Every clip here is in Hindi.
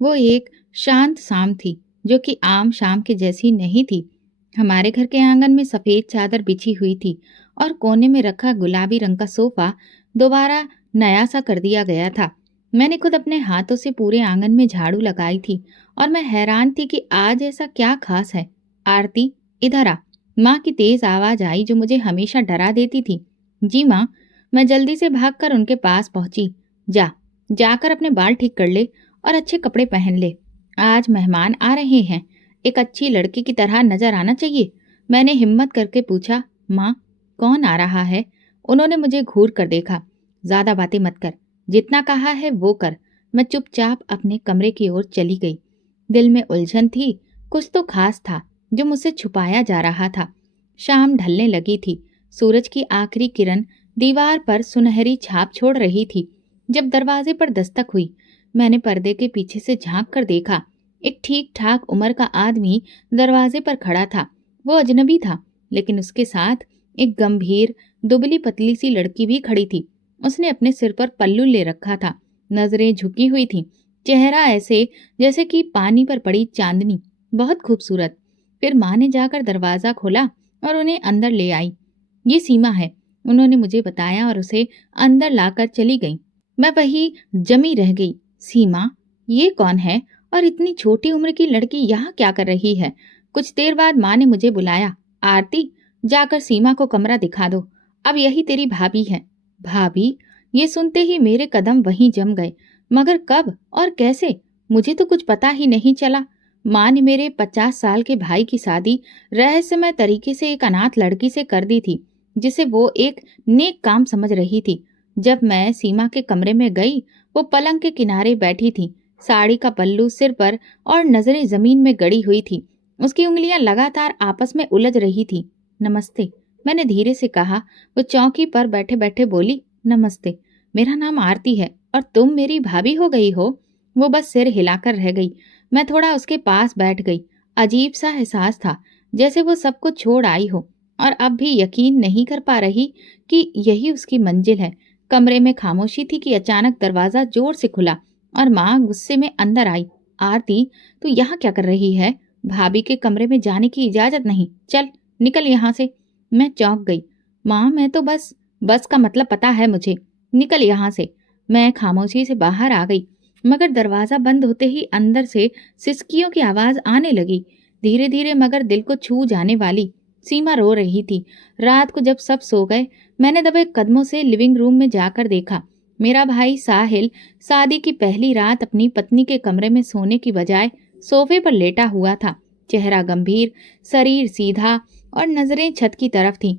वो एक शांत शाम थी, जो कि आम शाम के जैसी नहीं थी। हमारे घर के आंगन में सफेद चादर बिछी हुई थी और कोने में रखा गुलाबी रंग का सोफा दोबारा नया सा कर दिया गया था। मैंने खुद अपने हाथों से पूरे आंगन में झाड़ू लगाई थी और मैं हैरान थी कि आज ऐसा क्या खास है। आरती, इधर आ। माँ की तेज आवाज आई, जो मुझे हमेशा डरा देती थी। जी माँ। मैं जल्दी से भागकर उनके पास पहुंची। जा, जाकर अपने बाल ठीक कर ले और अच्छे कपड़े पहन ले। आज मेहमान आ रहे हैं, एक अच्छी लड़की की तरह नजर आना चाहिए। मैंने हिम्मत करके पूछा, माँ, कौन आ रहा है? उन्होंने मुझे घूर कर देखा। ज्यादा बातें मत कर, जितना कहा है वो कर। मैं चुपचाप अपने कमरे की ओर चली गई। दिल में उलझन थी, कुछ तो खास था जो मुझसे छुपाया जा रहा था। शाम ढलने लगी थी। सूरज की आखिरी किरण दीवार पर सुनहरी छाप छोड़ रही थी। जब दरवाजे पर दस्तक हुई, मैंने पर्दे के पीछे से झांक कर देखा। एक ठीक ठाक उम्र का आदमी दरवाजे पर खड़ा था। वो अजनबी था, लेकिन उसके साथ एक गंभीर, दुबली पतली सी लड़की भी खड़ी थी। उसने अपने सिर पर पल्लू ले रखा था, नजरें झुकी हुई थीं, चेहरा ऐसे जैसे कि पानी पर पड़ी चांदनी, बहुत खूबसूरत। फिर माँ ने जाकर दरवाजा खोला और उन्हें अंदर ले आई। ये सीमा है, उन्होंने मुझे बताया और उसे अंदर लाकर चली गई। मैं वही जमी रह गई। सीमा, ये कौन है और इतनी छोटी उम्र की लड़की यहाँ क्या कर रही है? कुछ देर बाद माँ ने मुझे बुलाया। आरती, जाकर सीमा को कमरा दिखा दो। अब यही तेरी भाभी है। भाभी? ये सुनते ही मेरे कदम वहीं जम गए। मगर कब और कैसे? मुझे तो कुछ पता ही नहीं चला। माँ ने मेरे 50 साल के भाई की शादी रहस्यमय तरीके से एक अनाथ लड़की से कर दी थी, जिसे वो एक नेक काम समझ रही थी। जब मैं सीमा के कमरे में गई, वो पलंग के किनारे बैठी थी, साड़ी का पल्लू सिर पर और नजरें जमीन में गड़ी हुई थी। उसकी उंगलियां लगातार आपस में उलझ रही थी। नमस्ते, मैंने धीरे से कहा। वो चौकी पर बैठे बैठे बोली, नमस्ते, मेरा नाम आरती है और तुम मेरी भाभी हो गई हो। वो बस सिर हिलाकर रह गई। मैं थोड़ा उसके पास बैठ गई। अजीब सा एहसास था, जैसे वो सब कुछ छोड़ आई हो और अब भी यकीन नहीं कर पा रही कि यही उसकी मंजिल है। कमरे में खामोशी थी कि अचानक दरवाजा जोर से खुला और माँ गुस्से में अंदर आई। आरती, तू यहाँ क्या कर रही है? भाभी के कमरे में जाने की इजाजत नहीं, चल निकल यहाँ से। मैं चौंक गई। माँ, मैं तो बस का मतलब पता है मुझे, निकल यहाँ से। मैं खामोशी से बाहर आ गई, मगर दरवाजा बंद होते ही अंदर से सिसकियों की आवाज आने लगी, धीरे धीरे मगर दिल को छू जाने वाली। सीमा रो रही थी। रात को जब सब सो गए, मैंने दबे कदमों से लिविंग रूम में जाकर देखा। मेरा भाई साहिल शादी की पहली रात अपनी पत्नी के कमरे में सोने की बजाय सोफे पर लेटा हुआ था। चेहरा गंभीर, शरीर सीधा और नजरें छत की तरफ थीं,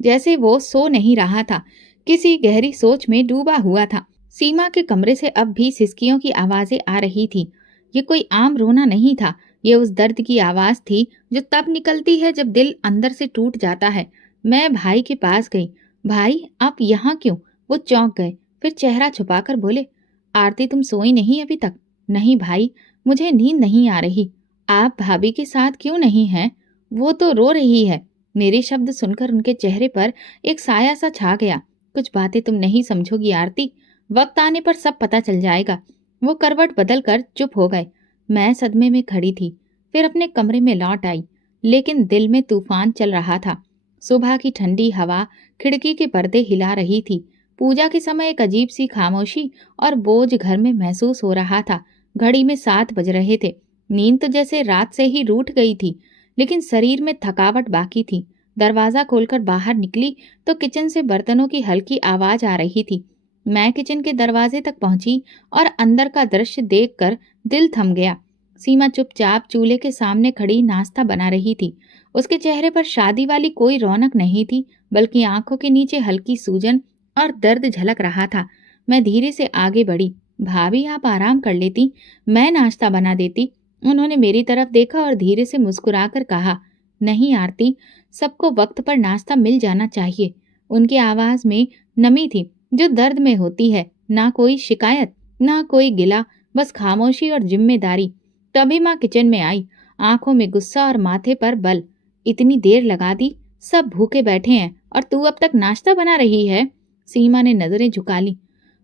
जैसे वो सो नहीं रहा था, किसी गहरी सोच में डूबा हुआ था। सीमा के कमरे से अब भी सिसकियों की आवाजें आ रही थी। ये कोई आम रोना नहीं था, ये उस दर्द की आवाज थी जो तब निकलती है जब दिल अंदर से टूट जाता है। मैं भाई के पास गई। भाई, आप यहाँ क्यों? वो चौंक गए, फिर चेहरा छुपाकर बोले, आरती, तुम सोई नहीं अभी तक? नहीं भाई, मुझे नींद नहीं आ रही। आप भाभी के साथ क्यों नहीं हैं? वो तो रो रही है। मेरे शब्द सुनकर उनके चेहरे पर एक साया सा छा गया। कुछ बातें तुम नहीं समझोगी आरती, वक्त आने पर सब पता चल जाएगा। वो करवट बदल कर चुप हो गए। मैं सदमे में खड़ी थी, फिर अपने कमरे में लौट आई, लेकिन दिल में तूफान चल रहा था। सुबह की ठंडी हवा खिड़की के पर्दे हिला रही थी। पूजा के समय एक अजीब सी खामोशी और बोझ घर में महसूस हो रहा था। घड़ी में 7 बज रहे थे। नींद तो जैसे रात से ही रूठ गई थी, लेकिन शरीर में थकावट बाकी थी। दरवाजा खोलकर बाहर निकली तो किचन से बर्तनों की हल्की आवाज आ रही थी। मैं किचन के दरवाजे तक पहुंची और अंदर का दृश्य देखकर दिल थम गया। सीमा चुपचाप चूल्हे के सामने खड़ी नाश्ता बना रही थी। उसके चेहरे पर शादी वाली कोई रौनक नहीं थी, बल्कि आंखों के नीचे हल्की सूजन और दर्द झलक रहा था। मैं धीरे से आगे बढ़ी। भाभी, आप आराम कर लेती, मैं नाश्ता बना देती। उन्होंने मेरी तरफ देखा और धीरे से मुस्कुराकर कहा, नहीं आरती, सबको वक्त पर नाश्ता मिल जाना चाहिए। उनकी आवाज में नमी थी जो दर्द में होती है। ना कोई शिकायत, ना कोई गिला, बस खामोशी और जिम्मेदारी। तभी माँ किचन में आई, आंखों में गुस्सा और माथे पर बल। इतनी देर लगा दी, सब भूखे बैठे हैं और तू अब तक नाश्ता बना रही है? सीमा ने नजरें झुका ली।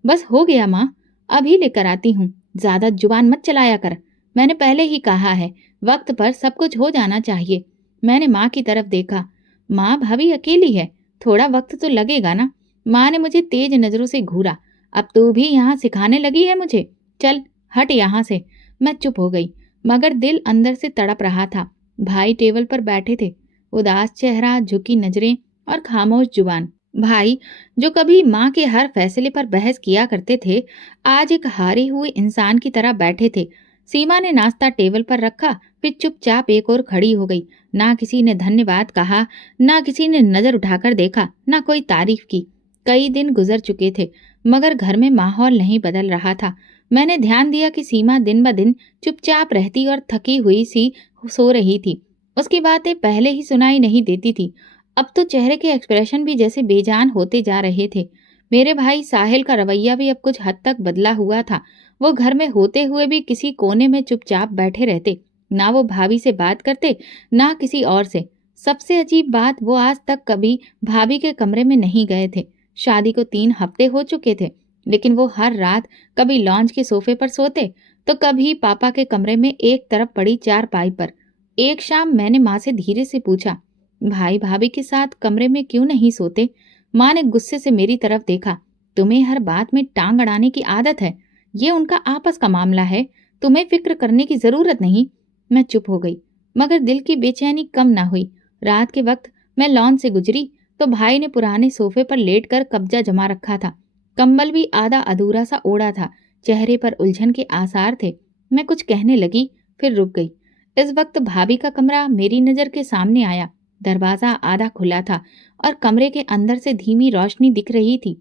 बस हो गया माँ, अभी लेकर आती हूँ। ज्यादा जुबान मत चलाया कर। मैंने पहले ही कहा है, वक्त पर सब कुछ हो जाना चाहिए। मैंने माँ की तरफ देखा। माँ, भाभी अकेली है, थोड़ा वक्त तो लगेगा ना। माँ ने मुझे तेज नजरों से घूरा। अब तू भी यहाँ सिखाने लगी है मुझे? चल हट यहाँ से। मैं चुप हो गई, मगर दिल अंदर से तड़प रहा था। भाई टेबल पर बैठे थे, उदास चेहरा, झुकी नजरें और खामोश जुबान। भाई, जो कभी माँ के हर फैसले पर बहस किया करते थे, आज एक हारे हुए इंसान की तरह बैठे थे। सीमा ने नाश्ता टेबल पर रखा, फिर चुपचाप एक और खड़ी हो गई। ना किसी ने धन्यवाद कहा, ना किसी ने नजर उठाकर देखा, ना कोई तारीफ की। कई दिन गुजर चुके थे, मगर घर में माहौल नहीं बदल रहा था। मैंने ध्यान दिया कि सीमा दिन ब दिन चुपचाप रहती और थकी हुई सी सो रही थी। उसकी बातें पहले ही सुनाई नहीं देती थी, अब तो चेहरे के एक्सप्रेशन भी जैसे बेजान होते जा रहे थे। मेरे भाई साहिल का रवैया भी अब कुछ हद तक बदला हुआ था। वो घर में होते हुए भी किसी कोने में चुपचाप बैठे रहते। ना वो भाभी से बात करते, ना किसी और से। सबसे अजीब बात, वो आज तक कभी भाभी के कमरे में नहीं गए थे। शादी को 3 हफ्ते हो चुके थे, लेकिन वो हर रात कभी लॉन्च के सोफे पर सोते, तो कभी पापा के कमरे में एक तरफ पड़ी चारपाई पर। एक शाम मैंने माँ से धीरे से पूछा, भाई भाभी के साथ कमरे में क्यों नहीं सोते? माँ ने गुस्से से मेरी तरफ देखा। तुम्हें हर बात में टांग अड़ाने की आदत है। ये उनका आपस का मामला है, तुम्हें फिक्र करने की जरूरत नहीं। मैं चुप हो गई, मगर दिल की बेचैनी कम ना हुई। रात के वक्त मैं लॉन से गुजरी तो भाई ने पुराने सोफे पर लेटकर कब्जा जमा रखा था। कंबल भी आधा अधूरा सा ओढ़ा था, चेहरे पर उलझन के आसार थे। मैं कुछ कहने लगी, फिर रुक गई। इस वक्त भाभी का कमरा मेरी नजर के सामने आया। दरवाजा आधा खुला था और कमरे के अंदर से धीमी रोशनी दिख रही थी।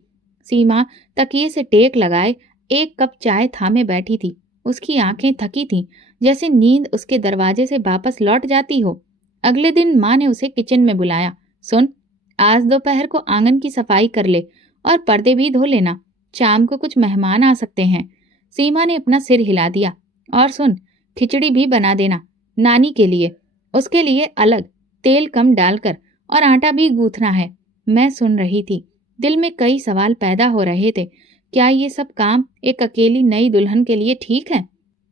सीमा तकिए से टेक लगाए एक कप चाय थामे बैठी थी। उसकी आंखें थकी थीं, जैसे नींद उसके दरवाजे से वापस लौट जाती हो। अगले दिन माँ ने उसे किचन में बुलाया। सुन, आज दोपहर को आंगन की सफाई कर ले और पर्दे भी धो लेना। शाम को कुछ मेहमान आ सकते हैं। सीमा ने अपना सिर हिला दिया। और सुन, खिचड़ी भी बना देना, नानी के लिए, उसके लिए अलग, तेल कम डालकर, और आटा भी गूंथना है। मैं सुन रही थी, दिल में कई सवाल पैदा हो रहे थे। क्या ये सब काम एक अकेली नई दुल्हन के लिए ठीक है?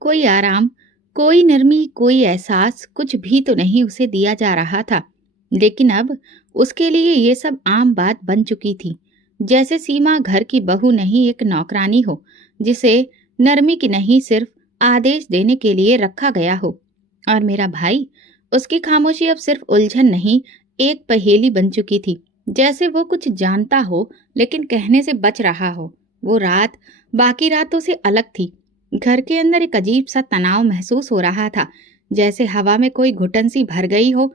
कोई आराम, कोई नरमी, कोई एहसास कुछ भी तो नहीं उसे दिया जा रहा था। लेकिन अब उसके लिए ये सब आम बात बन चुकी थी। जैसे सीमा घर की बहू नहीं, एक नौकरानी हो, जिसे नरमी की नहीं सिर्फ आदेश देने के लिए रखा गया हो। और मेरा भाई, उसकी खामोशी अब सिर्फ उलझन नहीं, एक पहेली बन चुकी थी। जैसे वो कुछ जानता हो लेकिन कहने से बच रहा हो। वो रात बाकी रातों से अलग थी। घर के अंदर एक अजीब सा तनाव महसूस हो रहा था, जैसे हवा में कोई घुटन सी भर गई हो।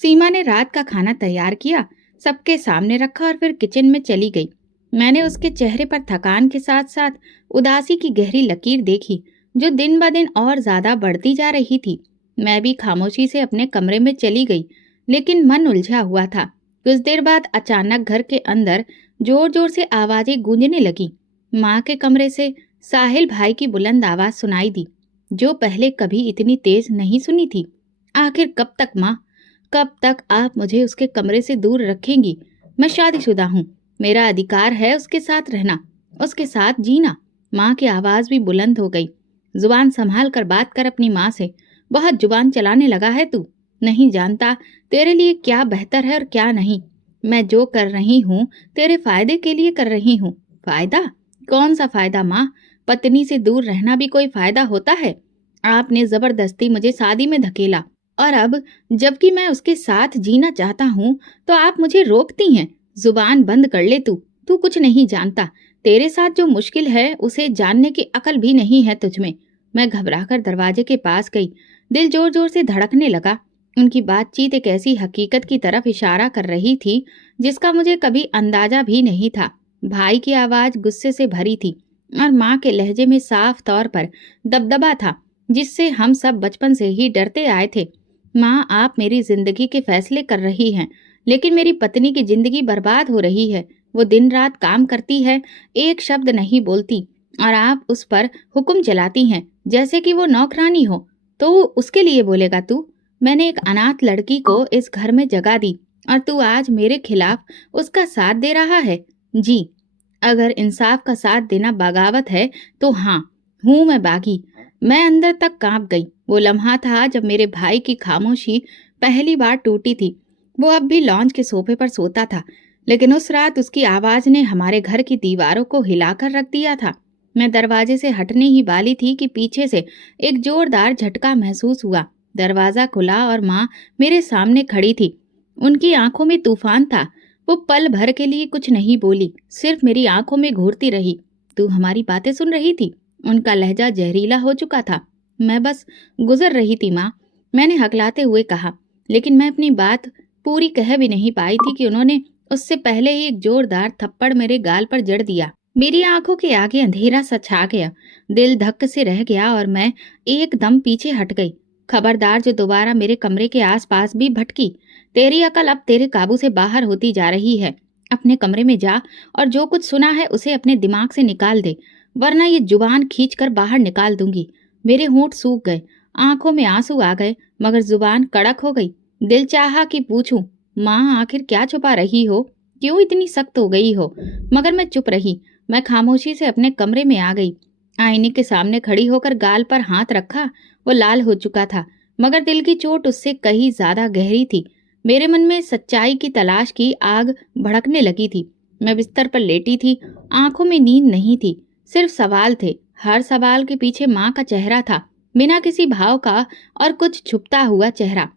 सीमा ने रात का खाना तैयार किया, सबके सामने रखा और फिर किचन में चली गई। मैंने उसके चेहरे पर थकान के साथ साथ उदासी की गहरी लकीर देखी, जो दिन ब दिन और ज्यादा बढ़ती जा रही थी। मैं भी खामोशी से अपने कमरे में चली गई, लेकिन मन उलझा हुआ था। कुछ देर बाद अचानक घर के अंदर जोर जोर से आवाजें गूंजने लगी। माँ के कमरे से साहिल भाई की बुलंद आवाज सुनाई दी, जो पहले कभी इतनी तेज नहीं सुनी थी। आखिर कब तक माँ, कब तक आप मुझे उसके कमरे से दूर रखेंगी? मैं शादीशुदा हूँ, मेरा अधिकार है उसके साथ रहना, उसके साथ जीना। माँ की आवाज भी बुलंद हो गई। जुबान संभाल कर बात कर अपनी माँ से। बहुत जुबान चलाने लगा है तू। नहीं जानता तेरे लिए क्या बेहतर है और क्या नहीं। मैं जो कर रही हूँ तेरे फायदे के लिए कर रही हूँ। फायदा? कौन सा फायदा माँ? पत्नी से दूर रहना भी कोई फायदा होता है? आपने जबरदस्ती मुझे शादी में धकेला, और अब जबकि मैं उसके साथ जीना चाहता हूँ तो आप मुझे रोकती हैं। जुबान बंद कर ले तू। तू कुछ नहीं जानता। तेरे साथ जो मुश्किल है उसे जानने की अकल भी नहीं है तुझमें। मैं घबराकर दरवाजे के पास गई। दिल जोर जोर से धड़कने लगा। उनकी बातचीत एक ऐसी हकीकत की तरफ इशारा कर रही थी जिसका मुझे कभी अंदाजा भी नहीं था। भाई की आवाज गुस्से से भरी थी और माँ के लहजे में साफ तौर पर दबदबा था, जिससे हम सब बचपन से ही डरते आए थे। माँ, आप मेरी जिंदगी के फैसले कर रही हैं, लेकिन मेरी पत्नी की जिंदगी बर्बाद हो रही है। वो दिन रात काम करती है, एक शब्द नहीं बोलती, और आप उस पर हुक्म चलाती हैं जैसे कि वो नौकरानी हो। तो उसके लिए बोलेगा तू? मैंने एक अनाथ लड़की को इस घर में जगह दी और तू आज मेरे खिलाफ उसका साथ दे रहा है? जी, अगर इंसाफ का साथ देना बगावत है तो हाँ, हूं मैं बागी। मैं अंदर तक कांप गई। वो लम्हा था जब मेरे भाई की खामोशी पहली बार टूटी थी। वो अब भी लॉन्च के सोफे पर सोता था, लेकिन उस रात उसकी आवाज ने हमारे घर की दीवारों को हिलाकर रख दिया था। मैं दरवाजे से हटने ही वाली थी कि पीछे से एक जोरदार झटका महसूस हुआ। दरवाजा खुला और माँ मेरे सामने खड़ी थी। उनकी आंखों में तूफान था। वो पल भर के लिए कुछ नहीं बोली, सिर्फ मेरी आंखों में घूरती रही। तू हमारी बातें सुन रही थी? उनका लहजा जहरीला हो चुका था। मैं बस गुजर रही थी माँ, मैंने हकलाते हुए कहा, लेकिन मैं अपनी बात पूरी कह भी नहीं पाई थी कि उन्होंने उससे पहले ही एक जोरदार थप्पड़ मेरे गाल पर जड़ दिया। मेरी आंखों के आगे अंधेरा सा छा गया। दिल धक्क से रह गया और मैं एकदम पीछे हट गई। खबरदार जो दोबारा मेरे कमरे के आसपास भी भटकी। तेरी अकल अब तेरे काबू से बाहर होती जा रही है। अपने कमरे में जा और जो कुछ सुना है उसे अपने दिमाग से निकाल दे, वरना ये जुबान खींचकर बाहर निकाल दूंगी। मेरे होंठ सूख गए, आंखों में आंसू आ गए, मगर जुबान कड़क हो गई। दिल चाहा कि पूछूं, माँ आखिर क्या छुपा रही हो? क्यों इतनी सख्त हो गई हो? मगर मैं चुप रही। मैं खामोशी से अपने कमरे में आ गई। आईने के सामने खड़ी होकर गाल पर हाथ रखा। वो लाल हो चुका था, मगर दिल की चोट उससे कहीं ज्यादा गहरी थी। मेरे मन में सच्चाई की तलाश की आग भड़कने लगी थी। मैं बिस्तर पर लेटी थी। आंखों में नींद नहीं थी, सिर्फ सवाल थे। हर सवाल के पीछे माँ का चेहरा था, बिना किसी भाव का, और कुछ छुपता हुआ चेहरा।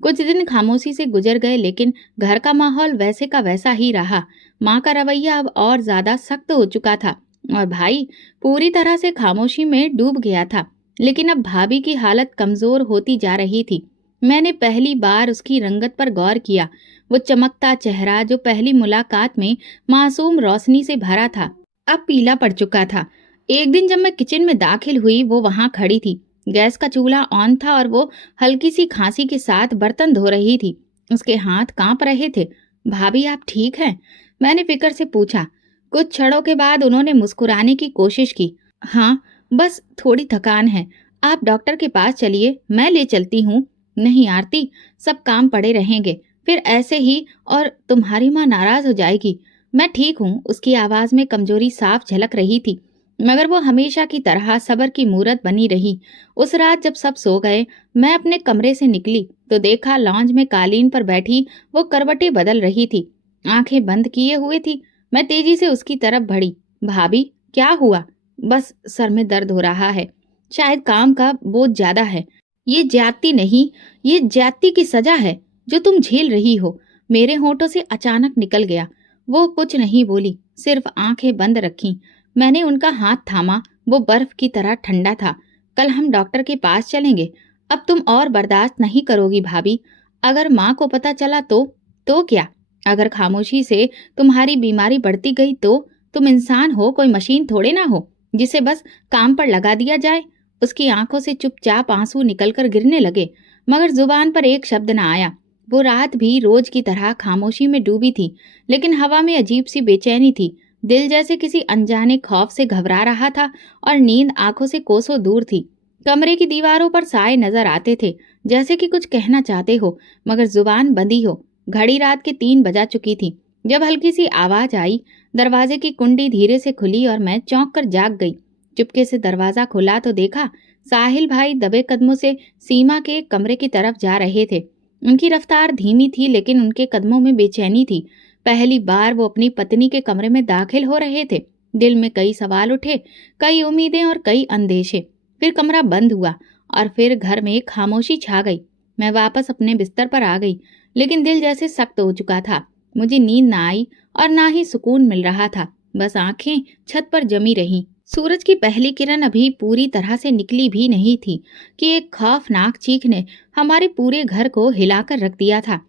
कुछ दिन खामोशी से गुजर गए, लेकिन घर का माहौल वैसे का वैसा ही रहा। माँ का रवैया अब और ज्यादा सख्त हो चुका था और भाई पूरी तरह से खामोशी में डूब गया था। लेकिन अब भाभी की हालत कमजोर होती जा रही थी। मैंने पहली बार उसकी रंगत पर गौर किया। वो चमकता चेहरा जो पहली मुलाकात में मासूम रोशनी से भरा था, अब पीला पड़ चुका था। एक दिन जब मैं किचन में दाखिल हुई, वो वहां खड़ी थी। गैस का चूल्हा ऑन था और वो हल्की सी खांसी के साथ बर्तन धो रही थी। उसके हाथ कांप रहे थे। भाभी आप ठीक हैं? मैंने फिक्र से पूछा। कुछ क्षणों के बाद उन्होंने मुस्कुराने की कोशिश की। हाँ, बस थोड़ी थकान है। आप डॉक्टर के पास चलिए, मैं ले चलती हूँ। नहीं आरती, सब काम पड़े रहेंगे, फिर ऐसे ही, और तुम्हारी माँ नाराज हो जाएगी। मैं ठीक हूँ। उसकी आवाज में कमजोरी साफ झलक रही थी, मगर वो हमेशा की तरह सबर की मूरत बनी रही। उस रात जब सब सो गए, मैं अपने कमरे से निकली तो देखा लॉन्ज में कालीन पर बैठी वो करवटें बदल रही थी। आंखें बंद किए हुए थी। मैं तेजी से उसकी तरफ बढ़ी। भाभी क्या हुआ? बस सर में दर्द हो रहा है, शायद काम का बोझ ज्यादा है। ये ज्यादती नहीं, ये ज्यादती की सजा है जो तुम झेल रही हो। मेरे होठों से अचानक निकल गया। वो कुछ नहीं बोली, सिर्फ आंखें बंद रखी। मैंने उनका हाथ थामा। वो बर्फ की तरह ठंडा था। कल हम डॉक्टर के पास चलेंगे। अब तुम और बर्दाश्त नहीं करोगी भाभी। अगर माँ को पता चला तो क्या? अगर खामोशी से तुम्हारी बीमारी बढ़ती गई तो? तुम इंसान हो, कोई मशीन थोड़े ना हो जिसे बस काम पर लगा दिया जाए। उसकी आंखों से चुपचाप आंसू निकलकर गिरने लगे, मगर जुबान पर एक शब्द न आया। वो रात भी रोज की तरह खामोशी में डूबी थी, लेकिन हवा में अजीब सी बेचैनी थी। दिल जैसे किसी अनजाने खौफ से घबरा रहा था और नींद आंखों से कोसों दूर थी। कमरे की दीवारों पर साए नजर आते थे, जैसे कि कुछ कहना चाहते हो, मगर जुबान बंदी हो। घड़ी रात के 3 बजा चुकी थी जब हल्की सी आवाज आई। दरवाजे की कुंडी धीरे से खुली और मैं चौंक कर जाग गई। चुपके से दरवाजा खुला तो देखा साहिल भाई दबे कदमों से सीमा के कमरे की तरफ जा रहे थे। उनकी रफ्तार धीमी थी, लेकिन उनके कदमों में बेचैनी थी। पहली बार वो अपनी पत्नी के कमरे में दाखिल हो रहे थे। दिल में कई सवाल उठे, कई उम्मीदें और कई अंदेशे। फिर कमरा बंद हुआ और फिर घर में खामोशी छा गई। मैं वापस अपने बिस्तर पर आ गई, लेकिन दिल जैसे सख्त हो चुका था। मुझे नींद ना आई और ना ही सुकून मिल रहा था। बस आंखें छत पर जमी रहीं। सूरज की पहली किरण अभी पूरी तरह से निकली भी नहीं थी कि एक खौफनाक चीख ने हमारे पूरे घर को हिलाकर रख दिया था।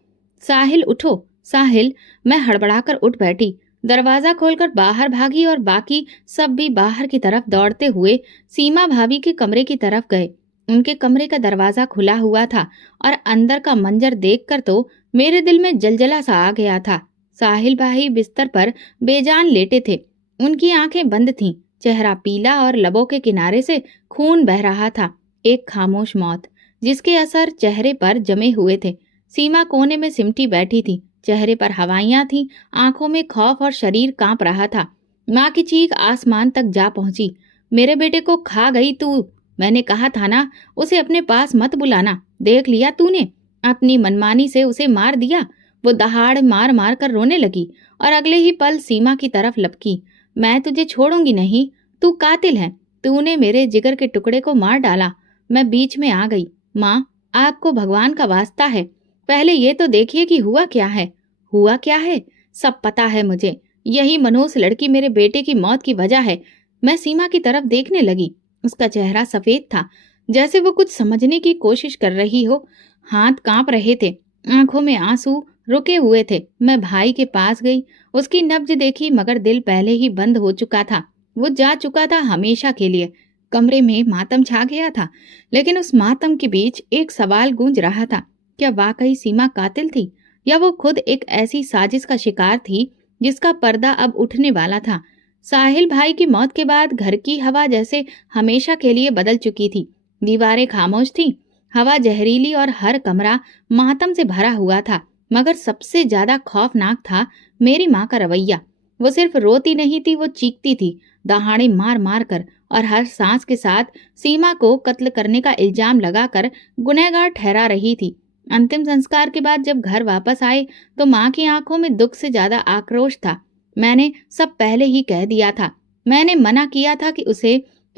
साहिल उठो, साहिल! मैं हड़बड़ाकर उठ बैठी, दरवाजा खोलकर बाहर भागी और बाकी सब भी बाहर की तरफ दौड़ते हुए सीमा भाभी के कमरे की तरफ गए। उनके कमरे का दरवाजा खुला हुआ था और अंदर का मंजर देखकर तो मेरे दिल में जलजला सा आ गया था। साहिल भाई बिस्तर पर बेजान लेटे थे। उनकी आंखें बंद थीं, चेहरा पीला और लबों के किनारे से खून बह रहा था। एक खामोश मौत जिसके असर चेहरे पर जमे हुए थे। सीमा कोने में सिमटी बैठी थी, चेहरे पर हवाइयां थीं, आंखों में खौफ और शरीर कांप रहा था। माँ की चीख आसमान तक जा पहुंची। मेरे बेटे को खा गई तू। मैंने कहा था ना, उसे अपने पास मत बुलाना। देख लिया तूने, अपनी मनमानी से उसे मार दिया। वो दहाड़ मार मार कर रोने लगी और अगले ही पल सीमा की तरफ लपकी। मैं तुझे छोड़ूंगी नहीं, तू कातिल है। तूने मेरे जिगर के टुकड़े को मार डाला। मैं बीच में आ गई। माँ, आपको भगवान का वास्ता है, पहले ये तो देखिए कि हुआ क्या है। हुआ क्या है? सब पता है मुझे। यही मनोज लड़की मेरे बेटे की मौत की वजह है। मैं सीमा की तरफ देखने लगी। उसका चेहरा सफेद था, जैसे वो कुछ समझने की कोशिश कर रही हो। हाथ कांप रहे थे, आंखों में आंसू रुके हुए थे। मैं भाई के पास गई, उसकी नब्ज देखी, मगर दिल पहले ही बंद हो चुका था। वो जा चुका था हमेशा के लिए। कमरे में मातम छा गया था, लेकिन उस मातम के बीच एक सवाल गूंज रहा था। क्या वाकई सीमा कातिल थी, या वो खुद एक ऐसी साजिश का शिकार थी जिसका पर्दा अब उठने वाला था? साहिल भाई की मौत के बाद घर की हवा जैसे हमेशा के लिए बदल चुकी थी। दीवारें खामोश थीं, हवा जहरीली और हर कमरा मातम से भरा हुआ था। मगर सबसे ज्यादा खौफनाक था मेरी माँ का रवैया। वो सिर्फ रोती नहीं थी, वो चीखती थी, दहाड़े मार मार कर, और हर सांस के साथ सीमा को कत्ल करने का इल्जाम लगाकर गुनहगार ठहरा रही थी। अंतिम संस्कार के बाद जब घर वापस आए तो माँ की आंखों में दुख से ज्यादा आक्रोश था। मैंने सब पहले ही कह दिया था। मैंने मना किया था कि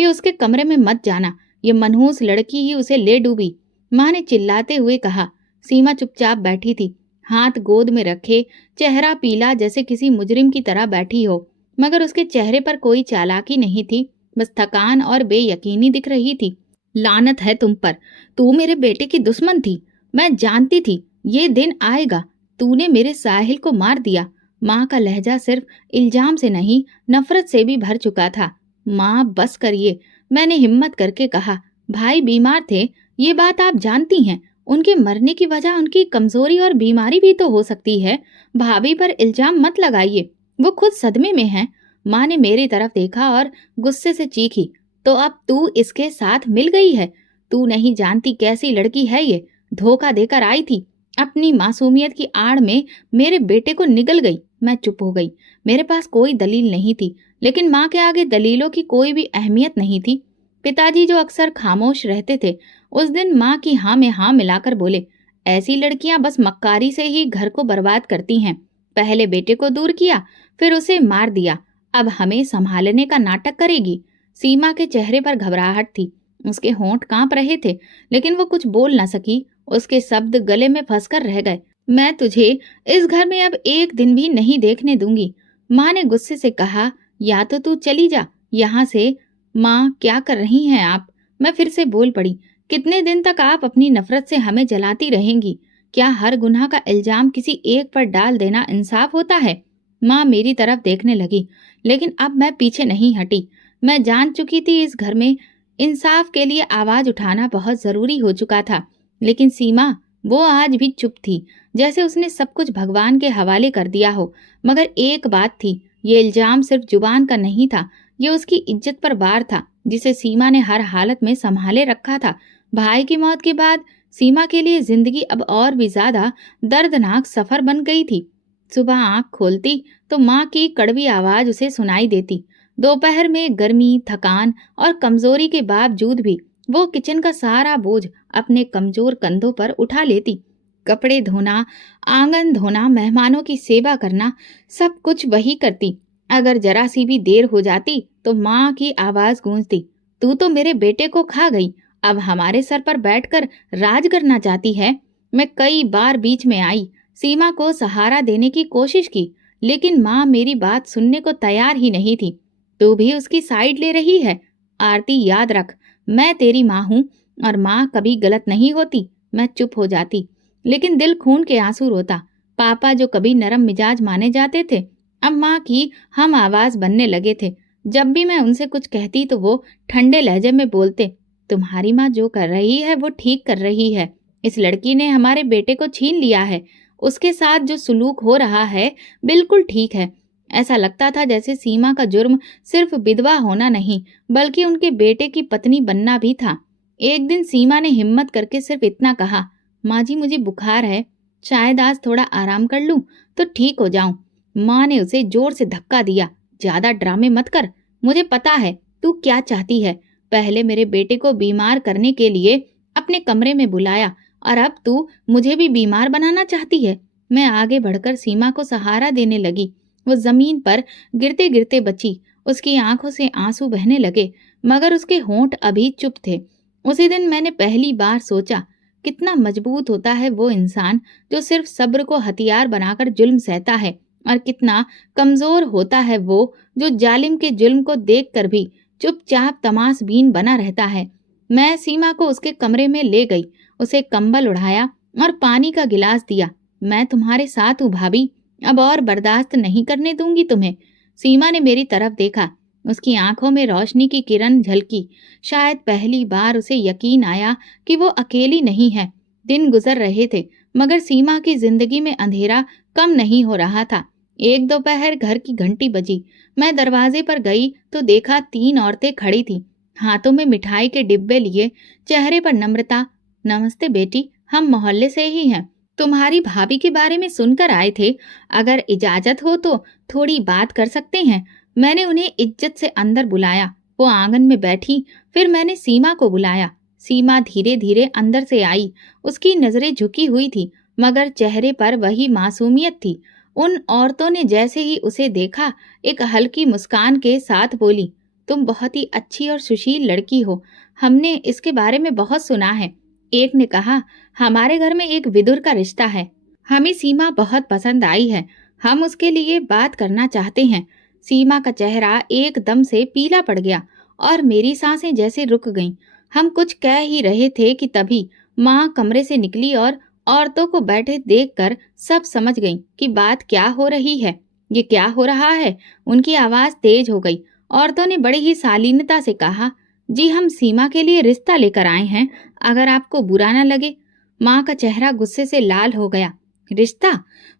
उसके कमरे में मत जाना। ये मनहूस लड़की ही उसे ले डूबी। माँ ने चिल्लाते हुए कहा। सीमा चुपचाप बैठी थी, हाथ गोद में रखे, चेहरा पीला, जैसे किसी मुजरिम की तरह बैठी हो। मगर उसके चेहरे पर कोई चालाकी नहीं थी, बस थकान और बेयकीनी दिख रही थी। लानत है तुम पर, तू मेरे बेटे की दुश्मन थी। मैं जानती थी ये दिन आएगा। तूने मेरे साहिल को मार दिया। माँ का लहजा सिर्फ इल्जाम से नहीं, नफरत से भी भर चुका था। माँ, बस करिए, मैंने हिम्मत करके कहा। भाई बीमार थे, ये बात आप जानती हैं। उनके मरने की वजह उनकी कमजोरी और बीमारी भी तो हो सकती है। भाभी पर इल्जाम मत लगाइए, वो खुद सदमे में हैं। माँ ने मेरी तरफ देखा और गुस्से से चीखी। तो अब तू इसके साथ मिल गई है? तू नहीं जानती कैसी लड़की है ये। धोखा देकर आई थी, अपनी मासूमियत की आड़ में मेरे बेटे को निगल गई। मैं चुप हो गई। मेरे पास कोई दलील नहीं थी, लेकिन माँ के आगे दलीलों की कोई भी अहमियत नहीं थी। पिताजी जो अक्सर खामोश रहते थे, उस दिन माँ की हाँ में हाँ मिलाकर बोले, ऐसी लड़कियां बस मक्कारी से ही घर को बर्बाद करती हैं। पहले बेटे को दूर किया, फिर उसे मार दिया, अब हमें संभालने का नाटक करेगी। सीमा के चेहरे पर घबराहट थी, उसके होंठ कांप रहे थे, लेकिन वो कुछ बोल न सकी। उसके शब्द गले में फंसकर रह गए। मैं तुझे इस घर में अब एक दिन भी नहीं देखने दूंगी। माँ ने गुस्से से कहा। या तो तू चली जा यहाँ से। माँ, क्या कर रही हैं आप? मैं फिर से बोल पड़ी। कितने दिन तक आप अपनी नफरत से हमें जलाती रहेंगी? क्या हर गुनाह का इल्जाम किसी एक पर डाल देना इंसाफ होता है? माँ मेरी तरफ देखने लगी, लेकिन अब मैं पीछे नहीं हटी। मैं जान चुकी थी इस घर में इंसाफ के लिए आवाज उठाना बहुत जरूरी हो चुका था। लेकिन सीमा, वो आज भी चुप थी, जैसे उसने सब कुछ भगवान के हवाले कर दिया हो। मगर एक बात थी, ये इल्जाम सिर्फ जुबान का नहीं था, ये उसकी इज्जत पर वार था, जिसे सीमा ने हर हालत में संभाले रखा था। भाई की मौत के बाद सीमा के लिए जिंदगी अब और भी ज्यादा दर्दनाक सफर बन गई थी। सुबह आंख खोलती तो माँ की कड़वी आवाज उसे सुनाई देती। दोपहर में गर्मी, थकान और कमजोरी के बावजूद भी वो किचन का सारा बोझ अपने कमजोर कंधों पर उठा लेती। कपड़े धोना, आंगन धोना, मेहमानों की सेवा करना, सब कुछ वही करती। अगर जरा सी भी देर हो जाती तो माँ की आवाज गूंजती, तू तो मेरे बेटे को खा गई, अब हमारे सर पर बैठकर राज करना चाहती है। मैं कई बार बीच में आई, सीमा को सहारा देने की कोशिश की, लेकिन माँ मेरी बात सुनने को तैयार ही नहीं थी। तू भी उसकी साइड ले रही है। आरती, याद रख, मैं तेरी माँ हूँ और माँ कभी गलत नहीं होती। मैं चुप हो जाती, लेकिन दिल खून के आंसू रोता। पापा जो कभी नरम मिजाज माने जाते थे, अब माँ की हम आवाज बनने लगे थे। जब भी मैं उनसे कुछ कहती तो वो ठंडे लहजे में बोलते, तुम्हारी माँ जो कर रही है वो ठीक कर रही है। इस लड़की ने हमारे बेटे को छीन लिया है, उसके साथ जो सुलूक हो रहा है बिल्कुल ठीक है। ऐसा लगता था जैसे सीमा का जुर्म सिर्फ विधवा होना नहीं, बल्कि उनके बेटे की पत्नी बनना भी था। एक दिन सीमा ने हिम्मत करके सिर्फ इतना कहा, माँ जी, मुझे बुखार है, शायद आज थोड़ा आराम कर लूं तो ठीक हो जाऊं। माँ ने उसे जोर से धक्का दिया, ज्यादा ड्रामे मत कर, मुझे पता है तू क्या चाहती है? पहले मेरे बेटे को बीमार करने के लिए अपने कमरे में बुलाया और अब तू मुझे भी बीमार बनाना चाहती है। मैं आगे बढ़कर सीमा को सहारा देने लगी। वो जमीन पर गिरते गिरते बची। उसकी आंखों से आंसू बहने लगे, मगर उसके होंठ अभी चुप थे। उसी दिन मैंने पहली बार सोचा, कितना मजबूत होता है वो इंसान जो सिर्फ सब्र को हथियार बनाकर जुल्म सहता है, और कितना कमजोर होता है वो जो जालिम के जुल्म को देखकर भी चुपचाप तमाशबीन बना रहता है। मैं सीमा को उसके कमरे में ले गई, उसे कंबल उढ़ाया और पानी का गिलास दिया। मैं तुम्हारे साथ हूँ भाभी, अब और बर्दाश्त नहीं करने दूंगी तुम्हें। सीमा ने मेरी तरफ देखा। उसकी आंखों में रोशनी की किरण झलकी। शायद पहली बार उसे यकीन आया कि वो अकेली नहीं है। दिन गुजर रहे थे, मगर सीमा की जिंदगी में अंधेरा कम नहीं हो रहा था। एक दोपहर घर की घंटी बजी। मैं दरवाजे पर गई तो देखा 3 औरतें खड़ी थीं, हाथों में मिठाई के डिब्बे लिए, चेहरे पर नम्रता। नमस्ते बेटी, हम मोहल्ले से ही हैं। तुम्हारी भाभी के बारे में सुनकर आए थे। अगर इजाजत हो तो थोड़ी बात कर सकते हैं। मैंने उन्हें इज्जत से अंदर बुलाया। वो आंगन में बैठी। फिर मैंने सीमा को बुलाया। सीमा धीरे धीरे अंदर से आई। उसकी नजरें झुकी हुई थी, मगर चेहरे पर वही मासूमियत थी। उन औरतों ने जैसे ही उसे देखा, एक हल्की मुस्कान के साथ बोली, तुम बहुत ही अच्छी और सुशील लड़की हो। हमने इसके बारे में बहुत सुना है। एक ने कहा, हमारे घर में एक विदुर का रिश्ता है। हमें सीमा बहुत पसंद आई है। हम उसके लिए बात करना चाहते हैं। सीमा का चेहरा एकदम से पीला पड़ गया और मेरी सांसें जैसे रुक गईं। हम कुछ कह ही रहे थे कि तभी माँ कमरे से निकली और औरतों को बैठे देखकर सब समझ गईं कि बात क्या हो रही है। ये क्या हो रहा है? उनकी आवाज तेज हो गई। औरतों ने बड़ी ही शालीनता से कहा, जी हम सीमा के लिए रिश्ता लेकर आए हैं, अगर आपको बुरा न लगे। माँ का चेहरा गुस्से से लाल हो गया। रिश्ता?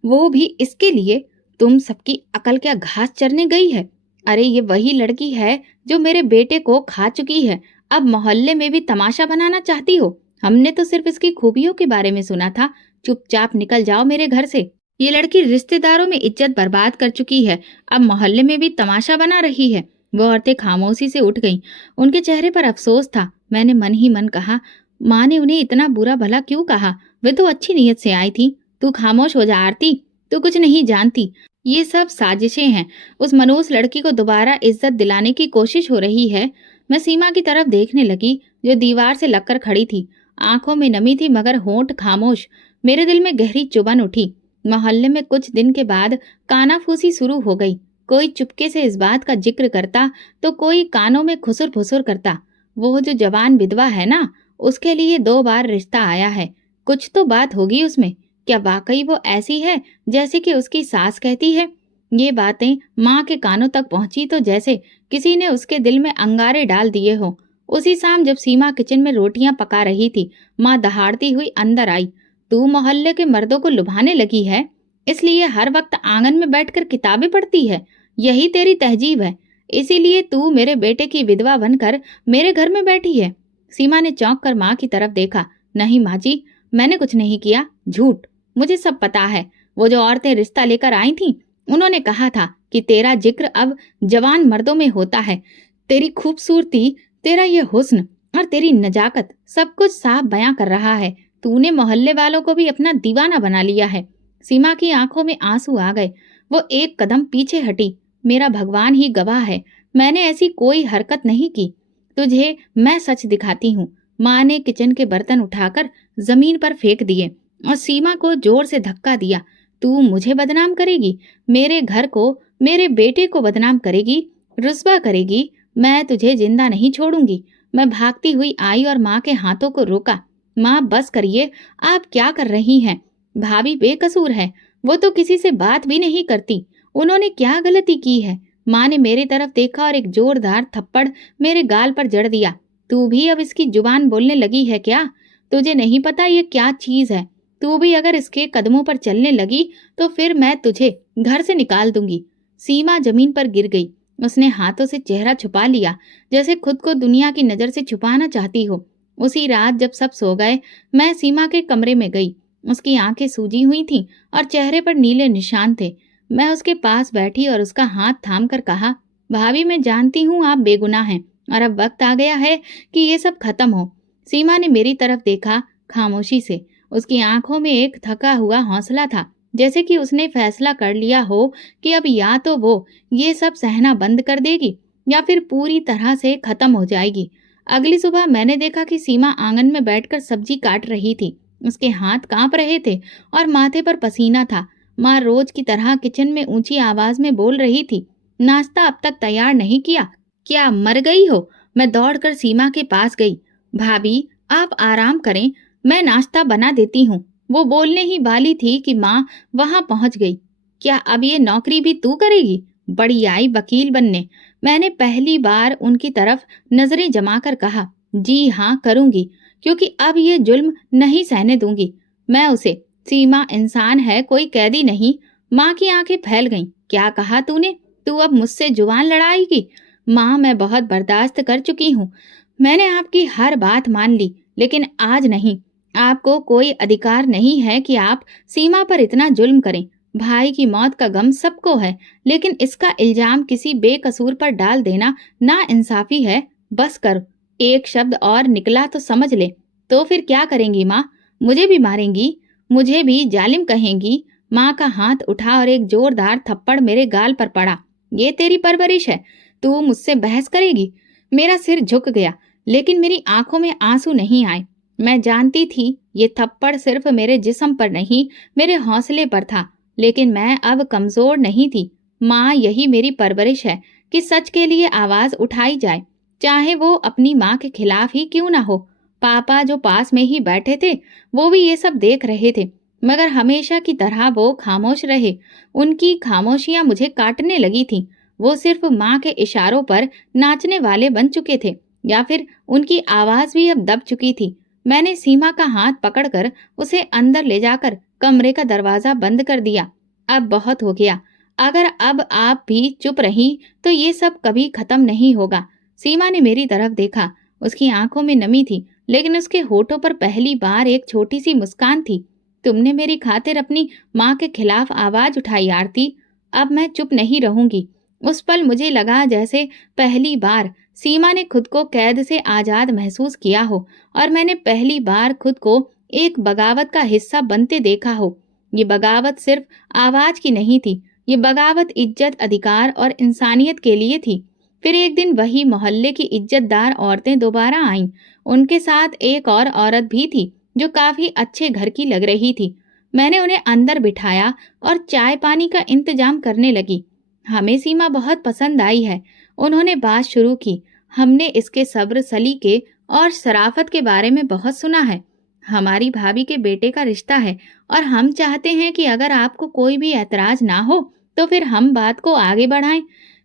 वो भी इसके लिए? तुम सबकी अकल क्या घास चरने गई है? अरे ये वही लड़की है जो मेरे बेटे को खा चुकी है। अब मोहल्ले में भी तमाशा बनाना चाहती हो? हमने तो सिर्फ इसकी खूबियों के बारे में सुना था। चुपचाप निकल जाओ मेरे घर से। ये लड़की रिश्तेदारों में इज्जत बर्बाद कर चुकी है, अब मोहल्ले में भी तमाशा बना रही है। वो औरतें खामोशी से उठ गईं। उनके चेहरे पर अफसोस था। मैंने मन ही मन कहा, माँ ने उन्हें इतना बुरा भला क्यों कहा? वे तो अच्छी नीयत से आई थी। तू खामोश हो जा आरती, तू कुछ नहीं जानती। ये सब साजिशें हैं। उस मनोज लड़की को दोबारा इज्जत दिलाने की कोशिश हो रही है। मैं सीमा की तरफ देखने लगी, जो दीवार से लगकर खड़ी थी। आंखों में नमी थी, मगर होंठ खामोश। मेरे दिल में गहरी चुभन उठी। मोहल्ले में कुछ दिन के बाद कानाफूसी शुरू हो गई। कोई चुपके से इस बात का जिक्र करता तो कोई कानों में खुसुर फुसुर करता। वो जो जवान विधवा है ना, उसके लिए 2 बार रिश्ता आया है। कुछ तो बात होगी उसमें। क्या वाकई वो ऐसी है जैसे कि उसकी सास कहती है? ये बातें माँ के कानों तक पहुंची तो जैसे किसी ने उसके दिल में अंगारे डाल दिए हो। उसी शाम जब सीमा किचन में रोटियां पका रही थी, माँ दहाड़ती हुई अंदर आई। तू मोहल्ले के मर्दों को लुभाने लगी है, इसलिए हर वक्त आंगन में बैठकर किताबें पढ़ती है। यही तेरी तहजीब है, इसीलिए तू मेरे बेटे की विधवा बनकर मेरे घर में बैठी है। सीमा ने चौंक कर माँ की तरफ देखा। नहीं माँ जी, मैंने कुछ नहीं किया। झूठ, मुझे सब पता है। वो जो औरतें रिश्ता लेकर आई थीं, उन्होंने कहा था कि तेरा जिक्र अब जवान मर्दों में होता है। तेरी खूबसूरती, तेरा ये हुस्न और तेरी नजाकत सब कुछ साफ बयां कर रहा है। तूने मोहल्ले वालों को भी अपना दीवाना बना लिया है। सीमा की आंखों में आंसू आ गए। वो एक कदम पीछे हटी। मेरा भगवान ही गवाह है, मैंने ऐसी कोई हरकत नहीं की। तुझे मैं सच दिखाती हूँ। माँ ने किचन के बर्तन उठाकर जमीन पर फेंक दिए और सीमा को जोर से धक्का दिया। तू मुझे बदनाम करेगी, मेरे घर को, मेरे बेटे को बदनाम करेगी, रुस्वा करेगी। मैं तुझे जिंदा नहीं छोड़ूंगी। मैं भागती हुई आई और माँ के हाथों को रोका। माँ बस करिए, आप क्या कर रही हैं? भाभी बेकसूर है, वो तो किसी से बात भी नहीं करती। उन्होंने क्या गलती की है? माँ ने मेरी तरफ देखा और एक जोरदार थप्पड़ मेरे गाल पर जड़ दिया। तू भी अब इसकी जुबान बोलने लगी है क्या? तुझे नहीं पता ये क्या चीज है? तू भी अगर इसके कदमों पर चलने लगी तो फिर मैं तुझे घर से निकाल दूंगी। सीमा जमीन पर गिर गई। उसने हाथों से चेहरा छुपा लिया, जैसे खुद को दुनिया की नजर से छुपाना चाहती हो। उसी रात जब सब सो गए, मैं सीमा के कमरे में गई। उसकी आंखें सूजी हुई थीं और चेहरे पर नीले निशान थे। मैं उसके पास बैठी और उसका हाथ थाम कर कहा, भाभी मैं जानती हूँ आप बेगुनाह हैं, और अब वक्त आ गया है कि ये सब खत्म हो। सीमा ने मेरी तरफ देखा खामोशी से। उसकी आंखों में एक थका हुआ हौसला था, जैसे कि उसने फैसला कर लिया हो कि अब या तो वो ये सब सहना बंद कर देगी या फिर पूरी तरह से खत्म हो जाएगी। अगली सुबह मैंने देखा कि सीमा आंगन में बैठकर सब्जी काट रही थी। उसके हाथ कांप रहे थे और माथे पर पसीना था। माँ रोज की तरह किचन में ऊंची आवाज में बोल रही थी, नाश्ता अब तक तैयार नहीं किया, क्या मर गई हो? मैं दौड़कर सीमा के पास गई। भाभी, आप आराम करें, मैं नाश्ता बना देती हूँ। वो बोलने ही वाली थी कि माँ वहां पहुंच गई। क्या अब ये नौकरी भी तू करेगी? बड़ी आई वकील बनने। मैंने पहली बार उनकी तरफ नजरें जमाकर कहा, जी हाँ करूंगी, क्योंकि अब ये जुल्म नहीं सहने दूंगी मैं उसे। सीमा इंसान है, कोई कैदी नहीं। माँ की आंखें फैल गईं। क्या कहा तूने? तू अब मुझसे जुबान लड़ाएगी? माँ, मैं बहुत बर्दाश्त कर चुकी हूँ। मैंने आपकी हर बात मान ली, लेकिन आज नहीं। आपको कोई अधिकार नहीं है कि आप सीमा पर इतना जुल्म करें। भाई की मौत का गम सबको है, लेकिन इसका इल्जाम किसी बेकसूर पर डाल देना नाइंसाफी है। बस कर, एक शब्द और निकला तो समझ ले। तो फिर क्या करेंगी माँ? मुझे भी मारेंगी? मुझे भी जालिम कहेंगी? माँ का हाथ उठा और एक जोरदार थप्पड़ मेरे गाल पर पड़ा। ये तेरी परवरिश है? तू मुझसे बहस करेगी? मेरा सिर झुक गया, लेकिन मेरी आंखों में आंसू नहीं आए। मैं जानती थी ये थप्पड़ सिर्फ मेरे जिस्म पर नहीं, मेरे हौसले पर था। लेकिन मैं अब कमजोर नहीं थी। माँ, यही मेरी परवरिश है कि सच के लिए आवाज उठाई जाए, चाहे वो अपनी माँ के खिलाफ ही क्यों ना हो। पापा जो पास में ही बैठे थे, वो भी ये सब देख रहे थे, मगर हमेशा की तरह वो खामोश रहे। उनकी खामोशियां मुझे काटने लगी थी। वो सिर्फ माँ के इशारों पर नाचने वाले बन चुके थे, या फिर उनकी आवाज भी अब दब चुकी थी। मैंने सीमा का हाथ पकड़कर उसे अंदर ले जाकर कमरे का दरवाजा बंद कर दिया। अब बहुत हो गया। अगर अब आप भी चुप रही तो ये सब कभी खत्म नहीं होगा। सीमा ने मेरी तरफ देखा। उसकी आंखों में नमी थी, लेकिन उसके होठों पर पहली बार एक छोटी सी मुस्कान थी। तुमने मेरी खातिर अपनी माँ के खिलाफ आवाज उठाई आरती। अब मैं चुप नहीं रहूंगी। उस पल मुझे लगा जैसे पहली बार सीमा ने खुद को कैद से आजाद महसूस किया हो, और मैंने पहली बार खुद को एक बगावत का हिस्सा बनते देखा हो। ये बगावत सिर्फ आवाज की नहीं थी, ये बगावत इज्जत, अधिकार और इंसानियत के लिए थी। फिर एक दिन वही मोहल्ले की इज्जतदार औरतें दोबारा आईं। उनके साथ एक और औरत भी थी जो काफी अच्छे घर की लग रही थी। मैंने उन्हें अंदर बिठाया और चाय पानी का इंतजाम करने लगी। हमें सीमा बहुत पसंद आई है, उन्होंने बात शुरू की। हमने इसके सब्र, सलीके और शराफत के बारे में बहुत सुना है। हमारी भाभी के बेटे का रिश्ता है और हम चाहते हैं कि अगर आपको कोई भी ऐतराज ना हो तो फिर हम बात को आगे बढ़ाएं।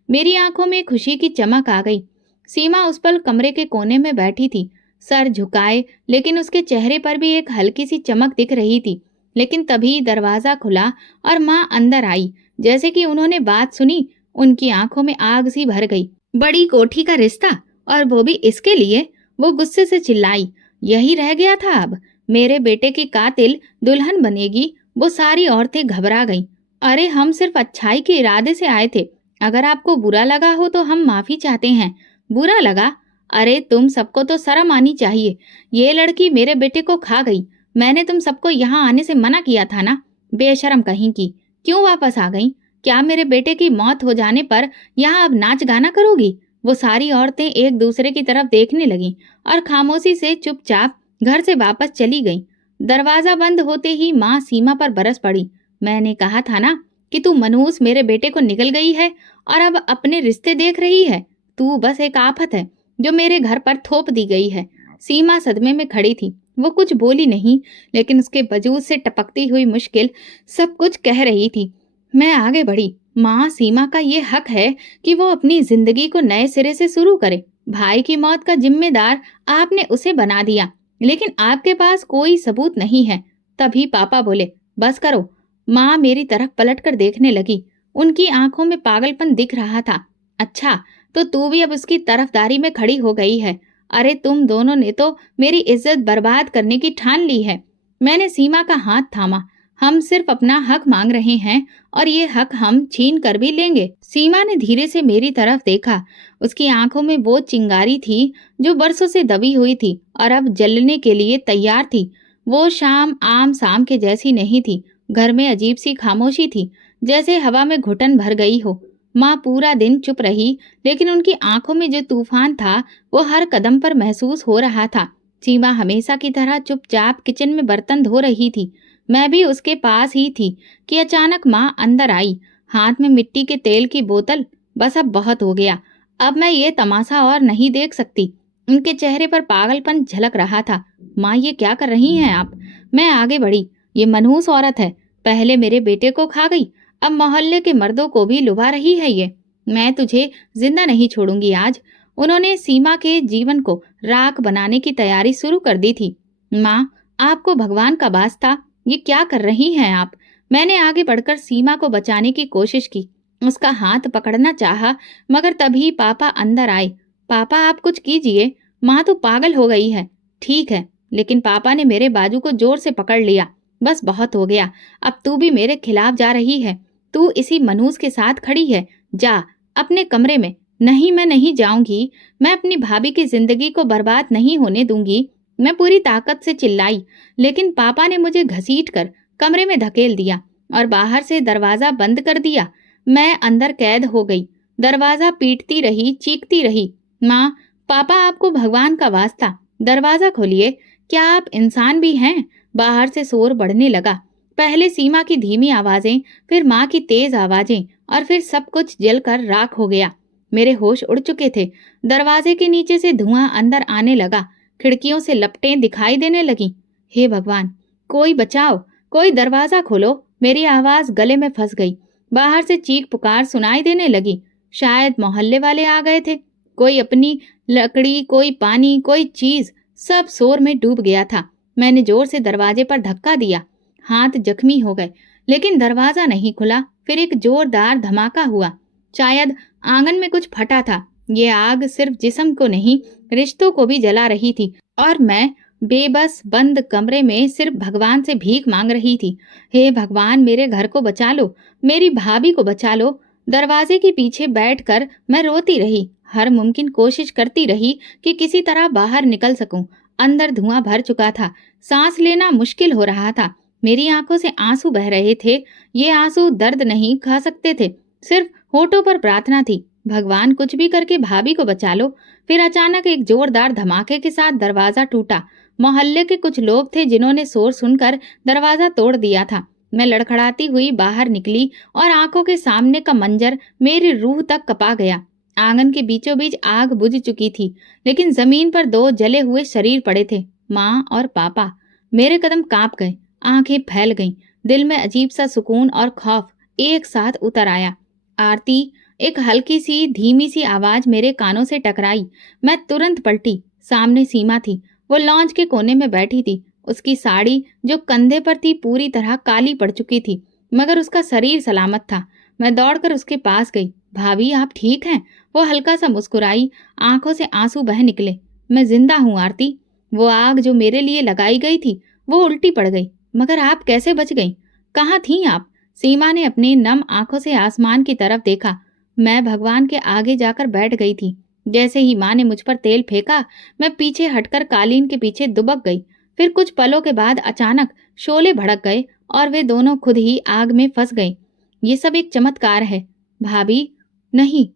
मेरी आंखों में खुशी की चमक आ गई। सीमा उस पल कमरे के कोने में बैठी थी, सर झुकाए, लेकिन उसके चेहरे पर भी एक हल्की सी चमक दिख रही थी। लेकिन तभी दरवाजा खुला और माँ अंदर आई। जैसे कि उन्होंने बात सुनी, उनकी आंखों में आग सी भर गई। बड़ी कोठी का रिश्ता, और वो भी इसके लिए? वो गुस्से से चिल्लाई। यही रह गया था अब? मेरे बेटे की कातिल दुल्हन बनेगी? वो सारी औरतें घबरा गईं। अरे, हम सिर्फ अच्छाई के इरादे से आए थे। अगर आपको बुरा लगा हो तो हम माफी चाहते हैं। बुरा लगा? अरे, तुम सबको तो शर्म आनी चाहिए। ये लड़की मेरे बेटे को खा गई। मैंने तुम सबको यहाँ आने से मना किया था ना? बेशरम कहीं की, क्यों वापस आ गई? क्या मेरे बेटे की मौत हो जाने पर यहाँ अब नाच गाना करोगी? वो सारी औरतें एक दूसरे की तरफ देखने लगीं और खामोशी से चुपचाप घर से वापस चली गईं। दरवाजा बंद होते ही माँ सीमा पर बरस पड़ी। मैंने कहा था ना कि तू मनहूस मेरे बेटे को निकल गई है और अब अपने रिश्ते देख रही है। तू बस एक आफत है जो मेरे घर पर थोप दी गई है। सीमा सदमे में खड़ी थी। वो कुछ बोली नहीं, लेकिन उसके वजूद से टपकती हुई मुश्किल सब कुछ कह रही थी। मैं आगे बढ़ी। माँ, सीमा का ये हक है कि वो अपनी जिंदगी को नए सिरे से शुरू करे। भाई की मौत का जिम्मेदार आपने उसे बना दिया, लेकिन आपके पास कोई सबूत नहीं है। तभी पापा बोले, बस करो। माँ मेरी तरफ पलटकर देखने लगी। उनकी आंखों में पागलपन दिख रहा था। अच्छा, तो तू भी अब उसकी तरफदारी में खड़ी हो गई है? अरे, तुम दोनों ने तो मेरी इज्जत बर्बाद करने की ठान ली है। मैंने सीमा का हाथ थामा। हम सिर्फ अपना हक मांग रहे हैं और ये हक हम छीन कर भी लेंगे। सीमा ने धीरे से मेरी तरफ देखा। उसकी आंखों में वो चिंगारी थी जो बरसों से दबी हुई थी और अब जलने के लिए तैयार थी। वो शाम आम शाम के जैसी नहीं थी। घर में अजीब सी खामोशी थी, जैसे हवा में घुटन भर गई हो। माँ पूरा दिन चुप रही, लेकिन उनकी आंखों में जो तूफान था वो हर कदम पर महसूस हो रहा था। सीमा हमेशा की तरह चुपचाप किचन में बर्तन धो रही थी। मैं भी उसके पास ही थी कि अचानक माँ अंदर आई, हाथ में मिट्टी के तेल की बोतल। बस अब बहुत हो गया, अब मैं ये तमाशा और नहीं देख सकती। उनके चेहरे पर पागलपन झलक रहा था। माँ, ये क्या कर रही हैं आप? मैं आगे बढ़ी। ये मनहूस औरत है, पहले मेरे बेटे को खा गई, अब मोहल्ले के मर्दों को भी लुभा रही है ये। मैं तुझे जिंदा नहीं छोड़ूंगी आज। उन्होंने सीमा के जीवन को राख बनाने की तैयारी शुरू कर दी थी। माँ, आपको भगवान का वास्ता, ये क्या कर रही हैं आप? मैंने आगे बढ़कर सीमा को बचाने की कोशिश की, उसका हाथ पकड़ना चाहा, मगर तभी पापा अंदर आए। पापा, आप कुछ कीजिए, माँ तो पागल हो गई है। ठीक है, लेकिन पापा ने मेरे बाजू को जोर से पकड़ लिया। बस बहुत हो गया, अब तू भी मेरे खिलाफ जा रही है। तू इसी मनहूस के साथ खड़ी है, जा अपने कमरे में। नहीं, मैं नहीं जाऊंगी। मैं अपनी भाभी की जिंदगी को बर्बाद नहीं होने दूंगी। मैं पूरी ताकत से चिल्लाई, लेकिन पापा ने मुझे घसीटकर कमरे में धकेल दिया और बाहर से दरवाजा बंद कर दिया। मैं अंदर कैद हो गई। दरवाजा पीटती रही, चीखती रही, माँ, पापा, आपको भगवान का वास्ता दरवाजा खोलिए। क्या आप इंसान भी हैं? बाहर से शोर बढ़ने लगा। पहले सीमा की धीमी आवाजें, फिर माँ की तेज आवाजें, और फिर सब कुछ जलकर राख हो गया। मेरे होश उड़ चुके थे। दरवाजे के नीचे से धुआं अंदर आने लगा, खिड़कियों से लपटें दिखाई देने लगी। हे भगवान, कोई बचाओ, कोई दरवाजा खोलो। मेरी आवाज गले में फंस गई। बाहर से चीख पुकार सुनाई देने लगी। शायद मोहल्ले वाले आ गए थे। कोई अपनी लकड़ी, कोई पानी, कोई चीज, सब शोर में डूब गया था। मैंने जोर से दरवाजे पर धक्का दिया। हाथ जख्मी हो गए, लेकिन दरवाजा नहीं खुला। फिर एक जोरदार धमाका हुआ। शायद आंगन में कुछ फटा था। ये आग सिर्फ जिस्म को नहीं, रिश्तों को भी जला रही थी, और मैं बेबस बंद कमरे में सिर्फ भगवान से भीख मांग रही थी। हे भगवान, मेरे घर को बचा लो, मेरी भाभी को बचा लो। दरवाजे के पीछे बैठकर मैं रोती रही, हर मुमकिन कोशिश करती रही कि किसी तरह बाहर निकल सकूं। अंदर धुआं भर चुका था, सांस लेना मुश्किल हो रहा था। मेरी आंखों से आंसू बह रहे थे। ये आंसू दर्द नहीं खा सकते थे, सिर्फ होठों पर प्रार्थना थी, भगवान कुछ भी करके भाभी को बचा लो। फिर अचानक एक जोरदार धमाके के साथ दरवाजा टूटा। मोहल्ले के कुछ लोग थे जिन्होंने शोर सुनकर दरवाजा तोड़ दिया था। मैं लड़खड़ाती हुई बाहर निकली और आंखों के सामने का मंजर मेरी रूह तक कपा गया। आंगन के बीचों बीच आग बुझ चुकी थी, लेकिन जमीन पर दो जले हुए शरीर पड़े थे, माँ और पापा। मेरे कदम कांप गए, आंखें फैल गईं, दिल में अजीब सा सुकून और खौफ एक साथ उतर आया। आरती, एक हल्की सी धीमी सी आवाज मेरे कानों से टकराई। मैं तुरंत पलटी। सामने सीमा थी। वो लॉन्च के कोने में बैठी थी। उसकी साड़ी जो कंधे पर थी पूरी तरह काली पड़ चुकी थी, मगर उसका शरीर सलामत था। मैं दौड़कर उसके पास गई। भाभी, आप ठीक हैं? वो हल्का सा मुस्कुराई, आंखों से आंसू बह निकले। मैं जिंदा हूँ आरती। वो आग जो मेरे लिए लगाई गई थी वो उल्टी पड़ गई, मगर आप कैसे बच गई? कहाँ थी आप? सीमा ने अपनी नम आंखों से आसमान की तरफ देखा। मैं भगवान के आगे जाकर बैठ गई थी। जैसे ही माँ ने मुझ पर तेल फेंका, मैं पीछे हटकर कालीन के पीछे दुबक गई। फिर कुछ पलों के बाद अचानक शोले भड़क गए और वे दोनों खुद ही आग में फंस गए। ये सब एक चमत्कार है भाभी। नहीं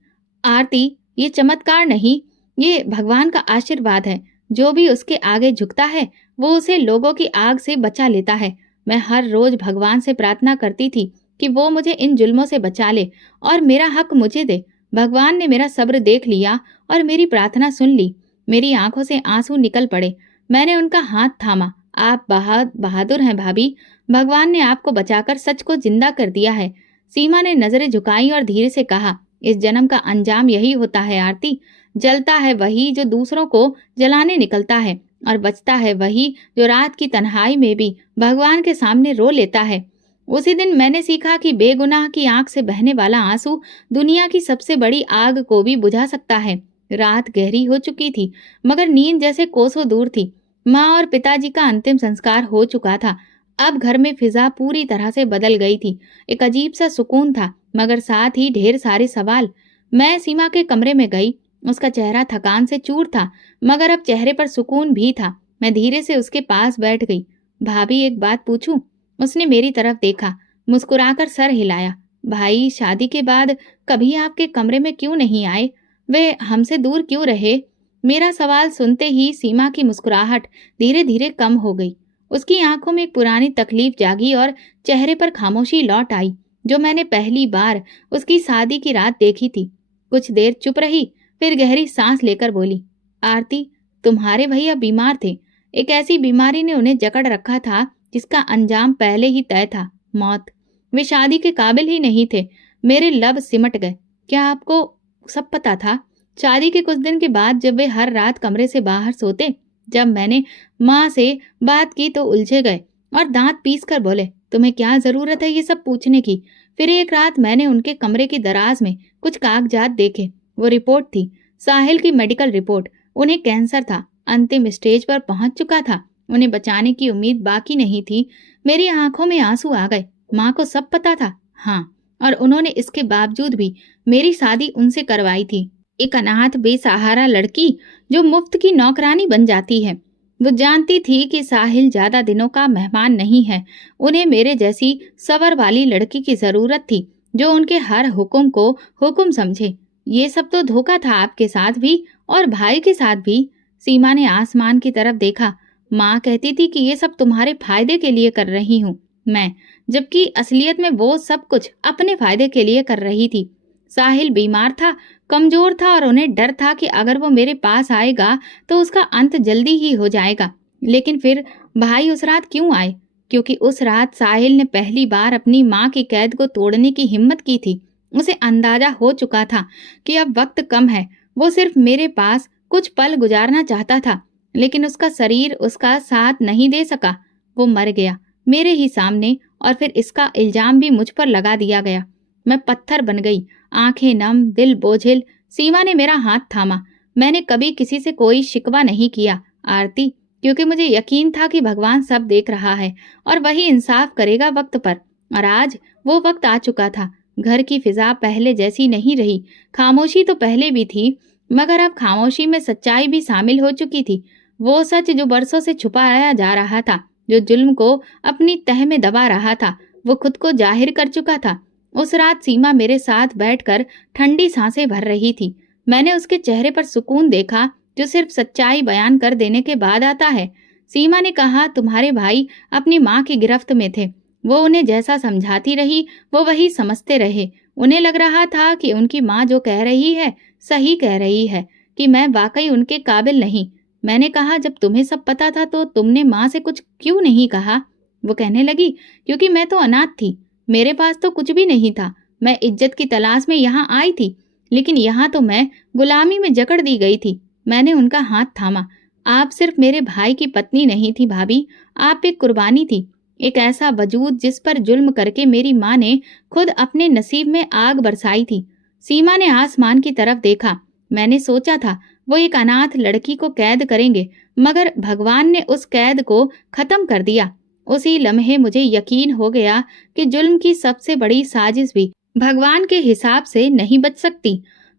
आरती, ये चमत्कार नहीं, ये भगवान का आशीर्वाद है। जो भी उसके आगे झुकता है वो उसे लोगों की आग से बचा लेता है। मैं हर रोज भगवान से प्रार्थना करती थी कि वो मुझे इन जुल्मों से बचा ले और मेरा हक मुझे दे। भगवान ने मेरा सब्र देख लिया और मेरी प्रार्थना सुन ली। मेरी आंखों से आंसू निकल पड़े। मैंने उनका हाथ थामा। आप बहादुर हैं भाभी। भगवान ने आपको बचाकर सच को जिंदा कर दिया है। सीमा ने नजरें झुकाई और धीरे से कहा, इस जन्म का अंजाम यही होता है आरती। जलता है वही जो दूसरों को जलाने निकलता है, और बचता है वही जो रात की तन्हाई में भी भगवान के सामने रो लेता है। उसी दिन मैंने सीखा कि बेगुनाह की आंख से बहने वाला आंसू दुनिया की सबसे बड़ी आग को भी बुझा सकता है। रात गहरी हो चुकी थी, मगर नींद जैसे कोसों दूर थी। माँ और पिताजी का अंतिम संस्कार हो चुका था। अब घर में फिजा पूरी तरह से बदल गई थी। एक अजीब सा सुकून था, मगर साथ ही ढेर सारे सवाल। मैं सीमा के कमरे में गई। उसका चेहरा थकान से चूर था, मगर अब चेहरे पर सुकून भी था। मैं धीरे से उसके पास बैठ गई। भाभी, एक बात पूछूं? उसने मेरी तरफ देखा, मुस्कुराकर सर हिलाया। भाई, शादी के बाद कभी आपके कमरे में क्यों नहीं आए? वे हमसे दूर क्यों रहे? मेरा सवाल सुनते ही सीमा की मुस्कुराहट धीरे धीरे कम हो गई। उसकी आंखों में एक पुरानी तकलीफ जागी और चेहरे पर खामोशी लौट आई, जो मैंने पहली बार उसकी शादी की रात देखी थी। कुछ देर चुप रही, फिर गहरी सांस लेकर बोली, आरती, तुम्हारे भैया बीमार थे। एक ऐसी बीमारी ने उन्हें जकड़ रखा था जिसका अंजाम पहले ही तय था, मौत। वे शादी के काबिल ही नहीं थे। मेरे लब सिमट गए। क्या आपको सब पता था? शादी के कुछ दिन के बाद जब वे हर रात कमरे से बाहर सोते, जब मैंने माँ से बात की तो उलझे गए और दांत पीस कर बोले, तुम्हें क्या जरूरत है ये सब पूछने की? फिर एक रात मैंने उनके कमरे की दराज में कुछ कागजात देखे। वो रिपोर्ट थी, साहिल की मेडिकल रिपोर्ट। उन्हें कैंसर था, अंतिम स्टेज पर पहुंच चुका था। उन्हें बचाने की उम्मीद बाकी नहीं थी। मेरी आंखों में आंसू आ गए। माँ को सब पता था? हाँ, और उन्होंने इसके बावजूद भी मेरी शादी उनसे करवाई थी। एक अनाथ बेसहारा लड़की जो मुफ्त की नौकरानी बन जाती है। वो जानती थी कि साहिल ज्यादा दिनों का मेहमान नहीं है। उन्हें मेरे जैसी सवर वाली लड़की की जरूरत थी, जो उनके हर हुक्म को हुक्म समझे। ये सब तो धोखा था, आपके साथ भी और भाई के साथ भी। सीमा ने आसमान की तरफ देखा। माँ कहती थी कि ये सब तुम्हारे फायदे के लिए कर रही हूँ मैं, जबकि असलियत में वो सब कुछ अपने फायदे के लिए कर रही थी। साहिल बीमार था, कमजोर था, और उन्हें डर था कि अगर वो मेरे पास आएगा तो उसका अंत जल्दी ही हो जाएगा। लेकिन फिर भाई उस रात क्यों आए? क्योंकि उस रात साहिल ने पहली बार अपनी माँ की कैद को तोड़ने की हिम्मत की थी। उसे अंदाजा हो चुका था कि अब वक्त कम है। वो सिर्फ मेरे पास कुछ पल गुजारना चाहता था, लेकिन उसका शरीर उसका साथ नहीं दे सका। वो मर गया मेरे ही सामने, और फिर इसका इल्जाम भी मुझ पर लगा दिया गया। मैं पत्थर बन गई, आंखें नम, दिल बोझिल। सीमा ने मेरा हाथ थामा। मैंने कभी किसी से कोई शिकवा नहीं किया, आरती, क्योंकि मुझे यकीन था कि भगवान सब देख रहा है और वही इंसाफ करेगा वक्त पर। और आज वो वक्त आ चुका था। घर की फिजा पहले जैसी नहीं रही। खामोशी तो पहले भी थी, मगर अब खामोशी में सच्चाई भी शामिल हो चुकी थी। वो सच जो बरसों से छुपाया जा रहा था, जो जुल्म को अपनी तह में दबा रहा था, वो खुद को जाहिर कर चुका था। उस रात सीमा मेरे साथ बैठकर ठंडी सांसें भर रही थी। मैंने उसके चेहरे पर सुकून देखा, जो सिर्फ सच्चाई बयान कर देने के बाद आता है। सीमा ने कहा, तुम्हारे भाई अपनी माँ की गिरफ्त में थे। वो उन्हें जैसा समझाती रही, वो वही समझते रहे। उन्हें लग रहा था कि उनकी माँ जो कह रही है सही कह रही है, कि मैं वाकई उनके काबिल नहीं। मैंने कहा, जब तुम्हें सब पता था तो तुमने माँ से कुछ क्यों नहीं कहा? वो कहने लगी, क्योंकि मैं तो अनाथ थी, मेरे पास तो कुछ भी नहीं था। मैं इज्जत की तलाश में यहाँ आई थी, लेकिन यहाँ तो मैं गुलामी में जकड़ दी गई थी। मैंने उनका हाथ थामा। आप सिर्फ मेरे भाई की पत्नी नहीं थी भाभी, आप एक कुर्बानी थी, एक ऐसा वजूद जिस पर जुल्म करके मेरी माँ ने खुद अपने नसीब में आग बरसाई थी। सीमा ने आसमान की तरफ देखा। मैंने सोचा था वो एक अनाथ लड़की को कैद करेंगे, मगर भगवान ने उस कैद को खत्म कर दिया। उसी लम्हे मुझे यकीन हो गया कि जुल्म की सबसे बड़ी साजिश भी भगवान के हिसाब से नहीं बच सकती।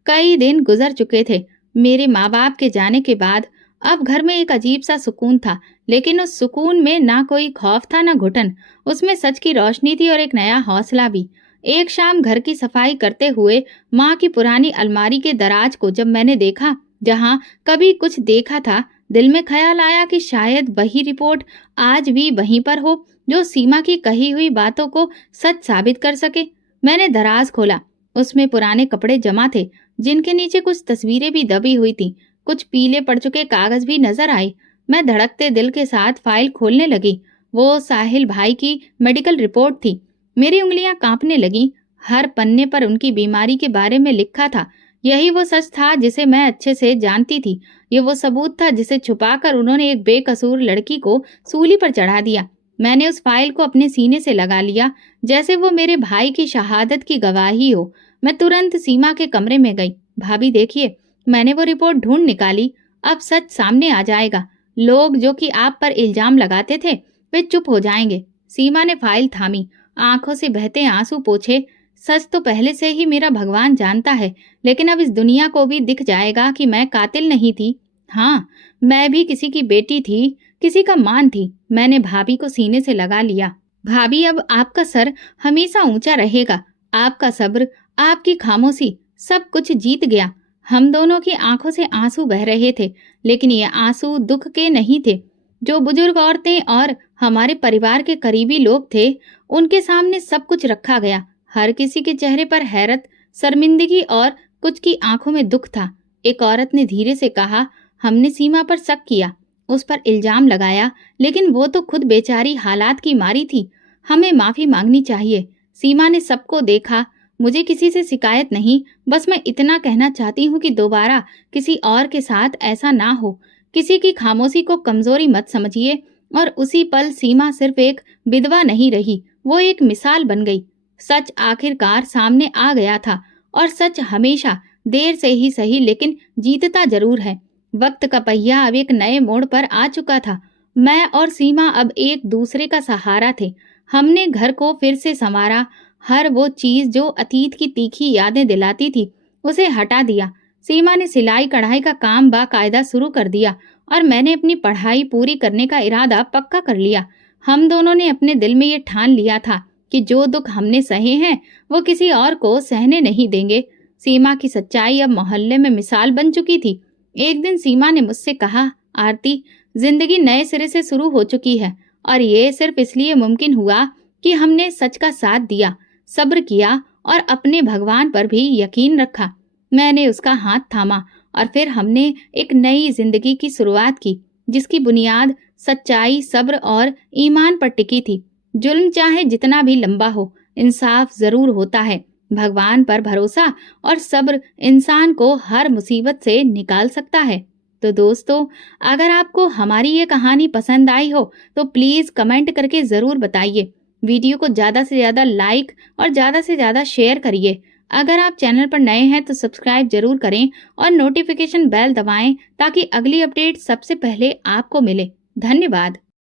कई दिन गुजर चुके थे मेरे माँ बाप के जाने के बाद। अब घर में एक अजीब सा सुकून था, लेकिन उस सुकून में ना कोई खौफ था ना घुटन। उसमें सच की रोशनी थी और एक नया हौसला भी। एक शाम घर की सफाई करते हुए माँ की पुरानी अलमारी के दराज को जब मैंने देखा, जहाँ कभी कुछ देखा था, दिल में ख्याल आया कि शायद वही रिपोर्ट आज भी वहीं पर हो, जो सीमा की कही हुई बातों को सच साबित कर सके। मैंने दराज खोला। उसमें पुराने कपड़े जमा थे, जिनके नीचे कुछ तस्वीरें भी दबी हुई थी। कुछ पीले पड़ चुके कागज भी नजर आए। मैं धड़कते दिल के साथ फाइल खोलने लगी। वो साहिल भाई की मेडिकल रिपोर्ट थी। मेरी उंगलियां कांपने लगीं। हर पन्ने पर उनकी बीमारी के बारे में लिखा था। यही वो सच था जिसे मैं अच्छे से जानती थी। ये वो सबूत था जिसे छुपाकर उन्होंने एक बेकसूर लड़की को सूली पर चढ़ा दिया। मैंने उस फाइल को अपने सीने से लगा लिया, जैसे वो मेरे भाई की शहादत की गवाही हो। मैं तुरंत सीमा के कमरे में गई। भाभी देखिए, मैंने वो रिपोर्ट ढूंढ निकाली। अब सच सामने आ जाएगा। लोग जो कि आप पर इल्जाम लगाते थे, वे चुप हो जाएंगे। सीमा ने फाइल थामी, आंखों से बहते आंसू पोंछे। सच तो पहले से ही मेरा भगवान जानता है, लेकिन अब इस दुनिया को भी दिख जाएगा कि मैं कातिल नहीं थी। हाँ, मैं भी किसी की बेटी थी, किसी का मान थी। मैंने भाभी को सीने से लगा लिया। भाभी, अब आपका सर हमेशा ऊंचा रहेगा। आपका सब्र, आपकी खामोशी, सब कुछ जीत गया। हम दोनों की आंखों से आंसू बह रहे थे, लेकिन ये आंसू दुख के नहीं थे। जो बुजुर्ग औरतें और हमारे परिवार के करीबी लोग थे, उनके सामने सब कुछ रखा गया। हर किसी के चेहरे पर हैरत, शर्मिंदगी और कुछ की आंखों में दुख था। एक औरत ने धीरे से कहा, हमने सीमा पर शक किया, उस पर इल्जाम लगाया, लेकिन वो तो खुद बेचारी हालात की मारी थी। हमें माफी मांगनी चाहिए। सीमा ने सबको देखा। मुझे किसी से शिकायत नहीं, बस मैं इतना कहना चाहती हूँ कि दोबारा किसी और के साथ ऐसा ना हो। किसी की खामोशी को कमजोरी मत समझिए। और उसी पल सीमा सिर्फ एक विधवा नहीं रही, वो एक मिसाल बन गई। सच आखिरकार सामने आ गया था, और सच हमेशा देर से ही सही लेकिन जीतता जरूर है। वक्त का पहिया अब एक नए मोड़ पर आ चुका था। मैं और सीमा अब एक दूसरे का सहारा थे। हमने घर को फिर से संवारा। हर वो चीज जो अतीत की तीखी यादें दिलाती थी, उसे हटा दिया। सीमा ने सिलाई कढ़ाई का काम बाकायदा शुरू कर दिया, और मैंने अपनी पढ़ाई पूरी करने का इरादा पक्का कर लिया। हम दोनों ने अपने दिल में ये ठान लिया था कि जो दुख हमने सहे हैं, वो किसी और को सहने नहीं देंगे। सीमा की सच्चाई अब मोहल्ले में मिसाल बन चुकी थी। एक दिन सीमा ने मुझसे कहा, आरती, जिंदगी नए सिरे से शुरू हो चुकी है, और ये सिर्फ इसलिए मुमकिन हुआ कि हमने सच का साथ दिया, सब्र किया और अपने भगवान पर भी यकीन रखा। मैंने उसका हाथ थामा, और फिर हमने एक नई जिंदगी की शुरुआत की, जिसकी बुनियाद सच्चाई, सब्र और ईमान पर टिकी थी। जुल्म चाहे जितना भी लंबा हो, इंसाफ जरूर होता है। भगवान पर भरोसा और सब्र इंसान को हर मुसीबत से निकाल सकता है। तो दोस्तों, अगर आपको हमारी ये कहानी पसंद आई हो तो प्लीज कमेंट करके जरूर बताइए। वीडियो को ज्यादा से ज्यादा लाइक और ज्यादा से ज्यादा शेयर करिए। अगर आप चैनल पर नए हैं तो सब्सक्राइब जरूर करें और नोटिफिकेशन बेल दबाएं, ताकि अगली अपडेट सबसे पहले आपको मिले। धन्यवाद।